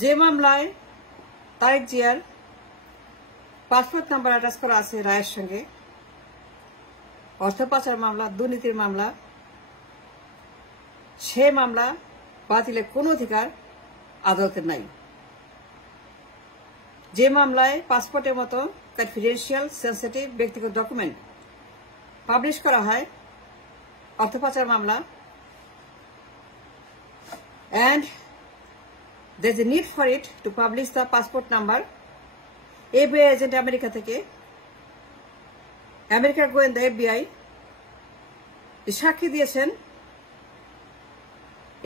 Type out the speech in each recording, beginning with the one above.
যে মামলায় তারেক জিয়ার পাসপোর্ট নাম্বার অ্যাটাচ করা আছে রায়ের সঙ্গে, অর্থ পাচার মামলা, দুর্নীতির মামলা, সে মামলা বাতিলের কোনো অধিকার আদালতের নাই। যে মামলায় পাসপোর্টের মতো কনফিডেন্সিয়াল সেন্সিটিভ ব্যক্তিগত ডকুমেন্ট পাবলিশ করা হয়, অর্থ পাচার মামলা, and there is a need for it to publish the passport number, FBI agent America থেকে, আমেরিকার গোয়েন্দা FBI সাক্ষী দিয়েছেন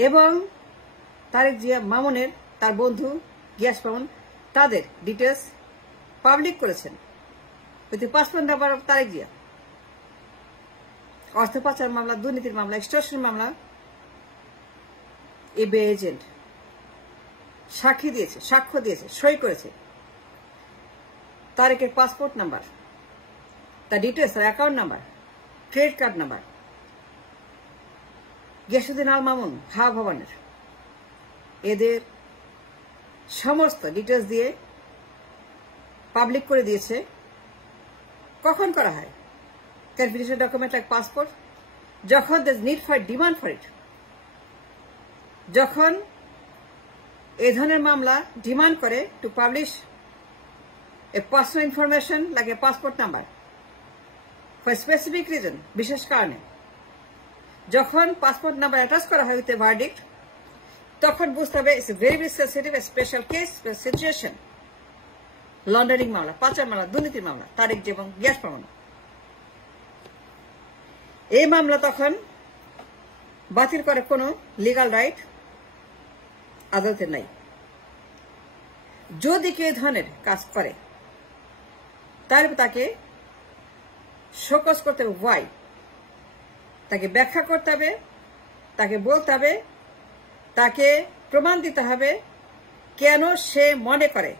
এবং তারেক জিয়া মামুনের তার বন্ধু গিয়াস মামুন তাদের ডিটেলস পাবলিক করেছেন with passport number of Tarek Zia. অর্থ পাচার মামলা, দুর্নীতির মামলা, এক্সটর্শন মামলা, FBI এজেন্ট সাক্ষী দিয়েছে, সাক্ষ্য দিয়েছে, সই করেছে। তারেকের পাসপোর্ট নাম্বার, তার ডিটেলস, তার account number, credit card number, Giasuddin Al Mamun হা ভবনের এদের সমস্ত ডিটেলস দিয়ে পাবলিক করে দিয়েছে। কখন করা হয় কনফিডেন্সিয়াল ডকুমেন্ট লাইক পাসপোর্ট? যখন they need for demand for it, যখন এ ধরনের মামলা ডিমান্ড করে to publish a personal information like a passport number for specific reason, বিশেষ কারণে, যখন পাসপোর্ট নাম্বার অ্যাটাচ করা হয় উইথ এ ভার্ডিক্ট, তখন বুঝতে হবে it's a very very sensitive special case, situation. Laundering মামলা, পাচার মামলা, দুর্নীতির মামলা, তারেক এবং গিয়াস মামুন, এই মামলা তখন বাতিল করে কোনো লিগাল রাইট আদালতের নাই। যদি কেউ ধরনের কাজ করে তাহলে তাকে শোকজ করতে হবে, ওয়াই, তাকে ব্যাখ্যা করতে হবে, তাকে বলতে হবে, তাকে প্রমাণ দিতে হবে কেন সে মনে করে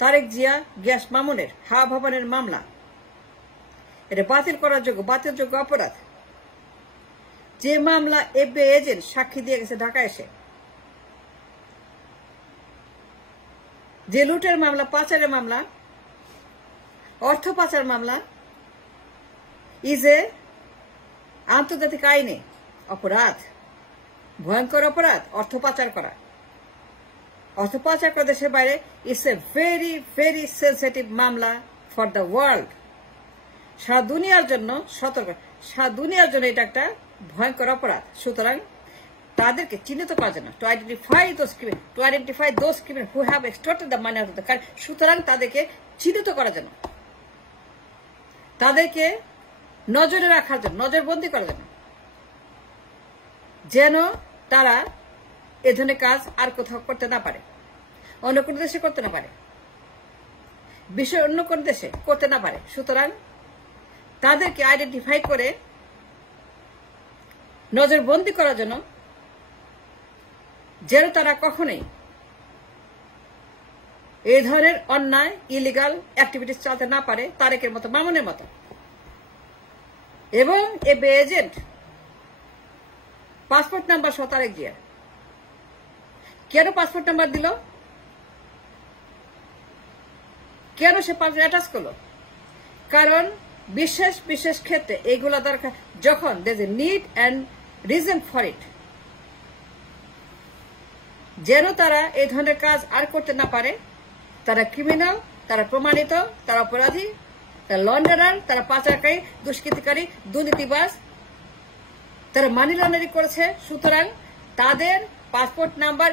তারেক জিয়া গিয়াস মামুনের হা ভবনের মামলা এটা বাতিল করার যোগ্য, বাতিলযোগ্য অপরাধ। যে মামলা FBI এজেন্ট সাক্ষী দিয়ে গেছে ঢাকা এসে, যে লুটের মামলা, পাচারের মামলা, অর্থ পাচার মামলা ইজ এ আন্তর্জাতিক আইনে অপরাধ, ভয়ঙ্কর অপরাধ। অর্থ পাচার করা, অর্থ পাচার করা দেশের বাইরে it's a very very sensitive মামলা ফর দ্য ওয়ার্ল্ড। সারা দুনিয়ার জন্য সতর্ক, সারা দুনিয়ার জন্য এটা একটা ভয়ঙ্কর অপরাধ। সুতরাং তাদেরকে চিহ্নিত করার জন্য, to identify those criminal who have extorted the money out of the country, সুতরাং তাদেরকে চিহ্নিত করার জন্য, তাদেরকে নজরে রাখার জন্য, নজরবন্দি করার জন্য, যেন তারা এ ধরনের কাজ আর কোথাও করতে না পারে, অন্য কোনো দেশে করতে না পারে, বিশ্বের অন্য কোন দেশে করতে না পারে। সুতরাং তাদেরকে আইডেন্টিফাই করে নজরবন্দি করার জন্য, যেন তারা কখনোই এই ধরনের অন্যায় ইলিগাল অ্যাক্টিভিটিস চালাতে না পারে, তারেকের মতো, মামুনের মতো। এবং FBI এজেন্ট পাসপোর্ট নাম্বার সহ তারেক জিয়া কেন পাসপোর্ট নাম্বার দিল, কেন সে পাসপোর্ট অ্যাটাচ করলো? কারণ বিশেষ বিশেষ ক্ষেত্রে এইগুলা দরকার, যখন there is a need and reason for it, যেন তারা এই ধরনের কাজ আর করতে না পারে। তারা ক্রিমিনাল, তারা প্রমাণিত, তারা অপরাধী, তারা লন্ডারার, তারা পাচারকারী, দুষ্কৃতিকারী, দুর্নীতিবাজ, তারা মানি লন্ডারিং করেছে। সুতরাং তাদের পাসপোর্ট নাম্বার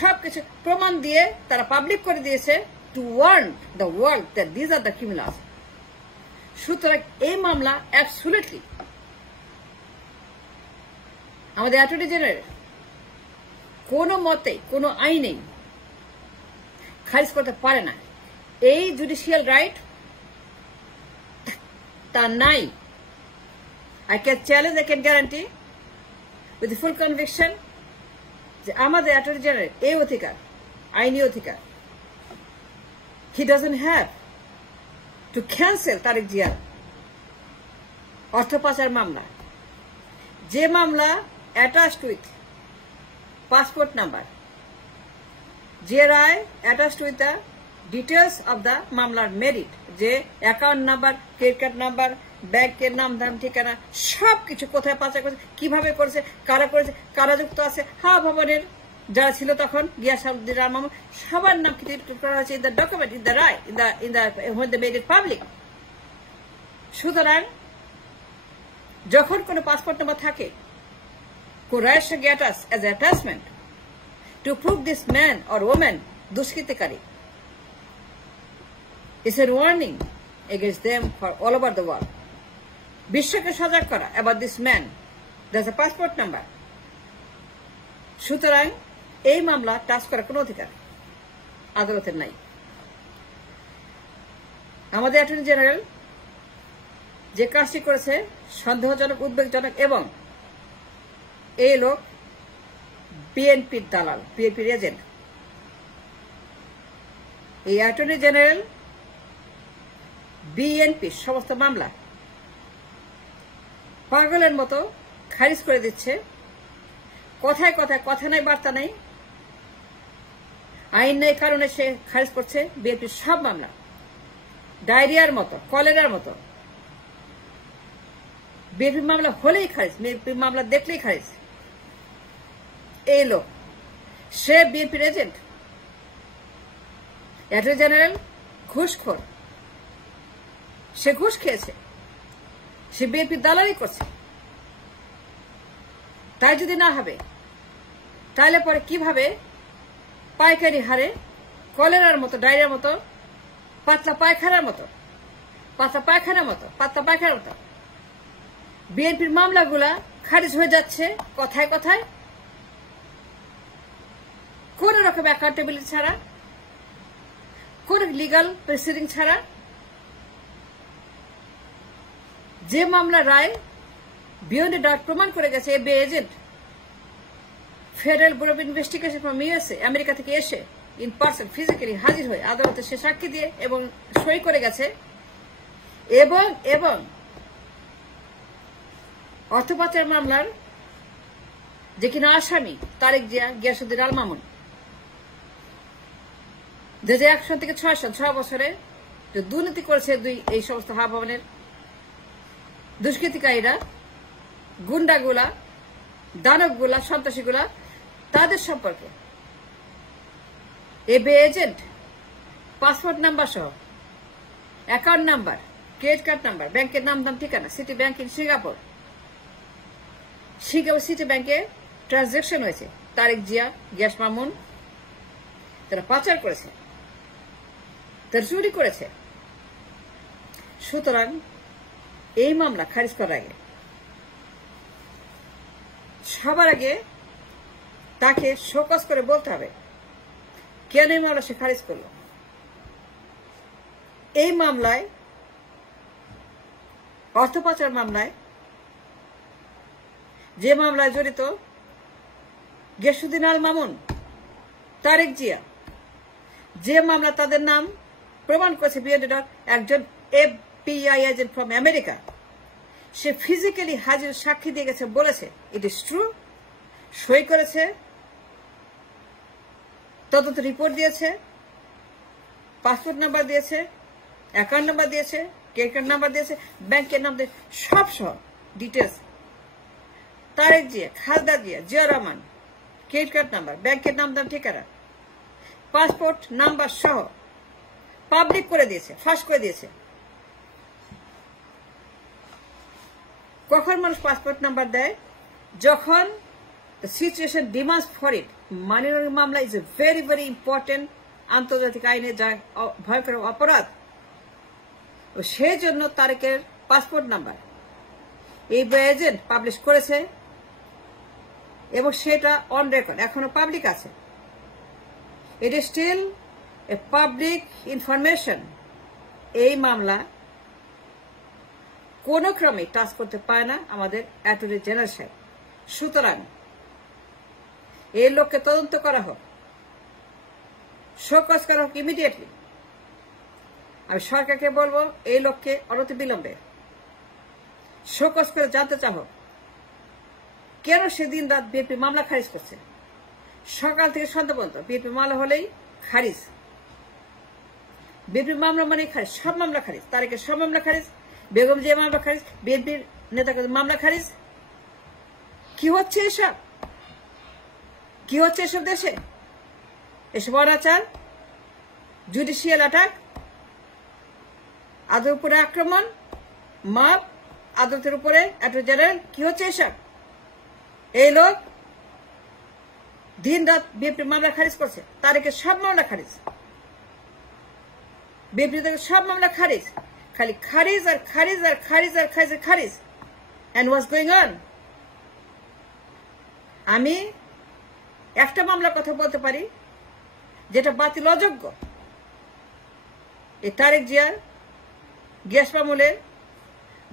সবকিছু প্রমাণ দিয়ে তারা পাবলিক করে দিয়েছে to warn the world that these are the criminals. সুতরাং এই মামলা অ্যাবসলিউটলি আমাদের অ্যাটর্নি জেনারেল কোনো মতে, কোনো আইনেই খারিজ করতে পারে না। এই জুডিশিয়াল রাইট তা নাই। I can challenge, I can guarantee with full conviction যে আমাদের অ্যাটর্নি জেনারেল এই অধিকার, আইনি অধিকার, he doesn't have to cancel Tarique জিয়ার অর্থ পাচার মামলা, যে মামলা attached with passport number, যে রায় attached with the details of the মামলার মেরিট, যে account number, credit card number, ব্যাংকের নাম, ধাম, ঠিকানা সবকিছু কোথায় পাচার করেছে, কিভাবে করেছে, কারা যুক্ত আছে, ভবনের যারা ছিল তখন গিয়াসউদ্দিন আল মামুন, সবার নাম করা হয়েছে in the document, in the রায়, in the when they made it public. সুতরাং যখন কোনো পাসপোর্ট নাম্বার থাকে, could register status as an attachment to prove this man or woman দুষ্কৃতিকারী. It's a warning against them for all over the world. বিশ্বকে সজাগ করা about this man. There's a passport number. সুতরাং এই মামলা touch করার কোনো অধিকার আদালতের নাই। আমাদের অ্যাটর্নি জেনারেল যে কাজটি করেছে সন্দেহজনক, উদ্বেগজনক, এবং এই লোক বিএনপির দালাল, বিএনপির এজেন্ট। এই অ্যাটর্নি জেনারেল বিএনপির সমস্ত মামলা পাগলের মতো খারিজ করে দিচ্ছে। কথায় কথায় কথা নাই, বার্তা নাই, আইন নাই, কারণে সে খারিজ করছে বিএনপির সব মামলা। ডায়রিয়ার মতো, কলেরার মতো বিএনপির মামলা হলেই খারিজ, বিএনপির মামলা দেখলেই খারিজ। এই লোক সে বিএনপির এজেন্ট, অ্যাটর্নি জেনারেল ঘুষখোর, সে ঘুষ খেয়েছে, সে বিএনপির দালালি করছে। তাই যদি না হবে তাহলে পরে কিভাবে পাইকারি হারে কলেরার মতো, ডায়রিয়ার মতো, পাতলা পায়খানার মতো বিএনপির মামলাগুলা খারিজ হয়ে যাচ্ছে কথায় কথায়, কোন রকম অ্যাকাউন্টেবিলিটি ছাড়া, কোন লিগাল প্রসিডিং ছাড়া। যে মামলা রায় বিয়ন্ড ডাউট প্রমাণ করে গেছে এ agent federal bureau of investigation from USA, America থেকে এসে ইন পার্সন ফিজিক্যালি হাজির হয়ে আদালতে সে সাক্ষী দিয়ে এবং সই করে গেছে, এবং অর্থ পাচার মামলার যে কিনা আসামি তারেক জিয়া, গিয়াসউদ্দিন আল মামুন 2001 সাল থেকে 6 সাল, 6 বছরে যে দুর্নীতি করেছে এই সমস্ত ভবনের দুষ্কৃতিকারীরা, গুন্ডাগুলা, দানবগুলা, সন্ত্রাসীগুলা, তাদের সম্পর্কে এ এজেন্ট পাসপোর্ট নাম্বার সহ account number, credit card number, ব্যাংকের নাম, ধাম, ঠিকানা, city bank in Singapore city ব্যাংকে ট্রানজাকশন হয়েছে। তারেক জিয়া, গিয়াস মামুন তারা পাচার করেছে, তারা চুরি করেছে। সুতরাং এই মামলা খারিজ করার আগে সবার আগে তাকে শোকজ করে বলতে হবে কেন এই মামলা সে খারিজ করল। এই মামলায়, অর্থ পাচার মামলায়, যে মামলায় জড়িত গিয়াসউদ্দিন আল মামুন, তারেক জিয়া, যে মামলা তাদের নাম প্রমাণ করেছে বিএনপি একজন FBI agent from America, say physically হাজির সাক্ষী দিয়ে গেছে, বলেছে ইট ইজ ট্রু, সই করেছে, তদন্ত রিপোর্ট দিয়েছে, পাসপোর্ট নাম্বার দিয়েছে, অ্যাকাউন্ট নাম্বার দিয়েছে, ক্রেডিট কার্ড নাম্বার দিয়েছে, ব্যাংকের নাম দিয়েছে, সব সহ details. Tarek Zia, Khaleda Zia, Zia Rahman, credit card number, ব্যাংকের নাম, দাম, ঠিকানা, পাসপোর্ট নাম্বার সহ পাবলিক করে দিয়েছে, ফাঁস করে দিয়েছে। কখন মানুষ পাসপোর্ট নাম্বার দেয়? যখন situation demands for it. Money laundering মামলা is a very very important আন্তর্জাতিক আইনে যা ভয়ঙ্কর অপরাধ, সেই জন্য তারেকের পাসপোর্ট নাম্বার এই এজেন্ট পাবলিশ করেছে এবং সেটা অন রেকর্ড এখনো পাবলিক আছে। It is still a public information. এই মামলা কোন ক্রমে টাচ করতে পারে না আমাদের অ্যাটর্নি জেনারেল সাহেব। সুতরাং এই লোককে তদন্ত করা হোক, শোকজ করা হোক ইমিডিয়েটলি। আমি সরকারকে বলবো এই লোককে অনতিবিলম্বে শোকজ করে জানতে চাহ কেন সেদিন রাত বিএনপি মামলা খারিজ করছে, সকাল থেকে সন্ধ্যা পর্যন্ত বিএনপি মামলা হলেই খারিজ। বিএনপি মামলা মানে খারিজ, সব মামলা খারিজ, তারেকের সব মামলা খারিজ, বেগম জিয়া মামলা খারিজ, বিএনপির নেতাকে মামলা খারিজ। কি হচ্ছে এসব? কি হচ্ছে এসব দেশে? এসব অনাচার, জুডিশিয়াল অ্যাটাক, আদালতের উপরে আক্রমণ, মাপ, আদালতের উপরে অ্যাটর্নি জেনারেল, কি হচ্ছে এসব? এই লোক দিন রাত বিএনপি মামলা খারিজ করছে, তারেকের সব মামলা খারিজ, বিএনপি থেকে সব মামলা খারিজ, খালি খারিজ আর খারিজ আর খারিজ আর খারিজ আর খারিজ। And what's going on? আমি একটা মামলার কথা বলতে পারি যেটা বাতিল অযোগ্য, এই তারেক জিয়ার গ্যাস মামলের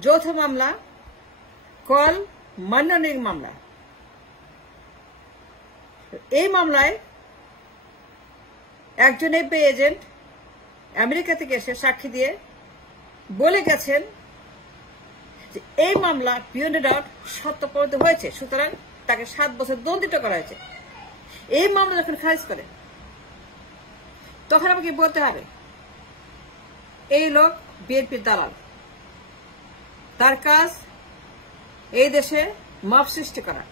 যৌথ মামলা, কল মাননীয় মামলা। এই মামলায় একজন এফবিআই এজেন্ট আমেরিকা থেকে এসে সাক্ষী দিয়ে বলে গেছেন যে এই মামলা বিয়ন্ড ডাউট সত্য প্রমাণিত হয়েছে, সুতরাং তাকে 7 বছর দণ্ডিত করা হয়েছে। এই মামলা যখন খারিজ করে তখন আমাকে বলতে হবে এই লোক বিএনপির দালাল, তার কাজ এই দেশে মাপ সৃষ্টি করা,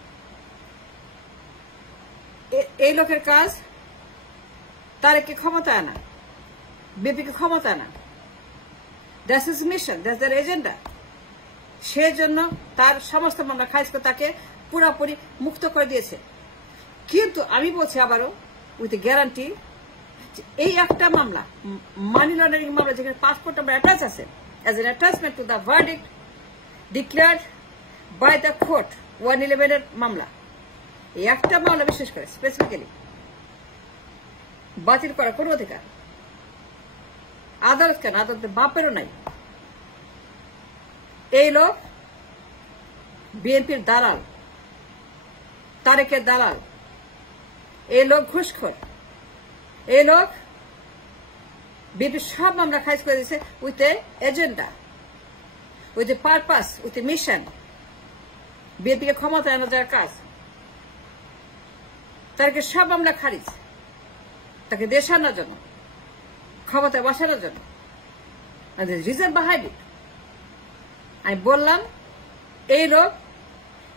এই লোকের কাজ তারেককে ক্ষমতা আনা, বিএনপিকে ক্ষমতা আনা। That's his mission, that's their agenda. সেজন্য তার সমস্ত মামলা খারিজ করে তাকে পুরোপুরি মুক্ত করে দিয়েছে। কিন্তু আমি বলছি আবারও উইথ গ্যারান্টি, এই একটা মামলা, মানি লন্ডারিং মামলা, যেখানে পাসপোর্ট নাম্বার অ্যাটাচ আছে as an attachment to the verdict declared by the court 111 এর মামলা, এই একটা মামলা বিশেষ করে স্পেসিফিক্যালি বাতিল করার কোন অধিকার আদালত কেন, আদালতের বাপেরও নাই। এই লোক বিএনপির দালাল, তারেকের দালাল, এই লোক ঘুষখোর, এই লোক বিএনপির সব মামলা খারিজ করে দিয়েছে with a agenda, with a purpose, with a mission, বিএনপিকে ক্ষমতা আনা যাওয়ার কাজ। তাদেরকে সব মামলা খারিজ, তাকে দেশ আনার জন্য, ক্ষমতায় বসানোর জন্য। রিজন বিহাইন্ড ইট, আমি বললাম এই লোক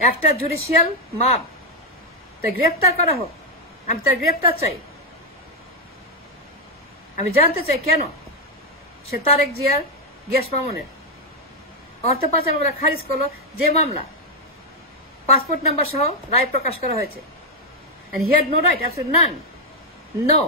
একটা জুডিশিয়াল মাপ, তাই গ্রেফতার করা হোক, আমি তার গ্রেফতার চাই। আমি জানতে চাই কেন সে তারেক জিয়ার গ্যাস মামুনের অর্থ পাচার মামলা খারিজ করলো, যে মামলা পাসপোর্ট নাম্বার সহ রায় প্রকাশ করা হয়েছে। And he had no right, absolutely none. No.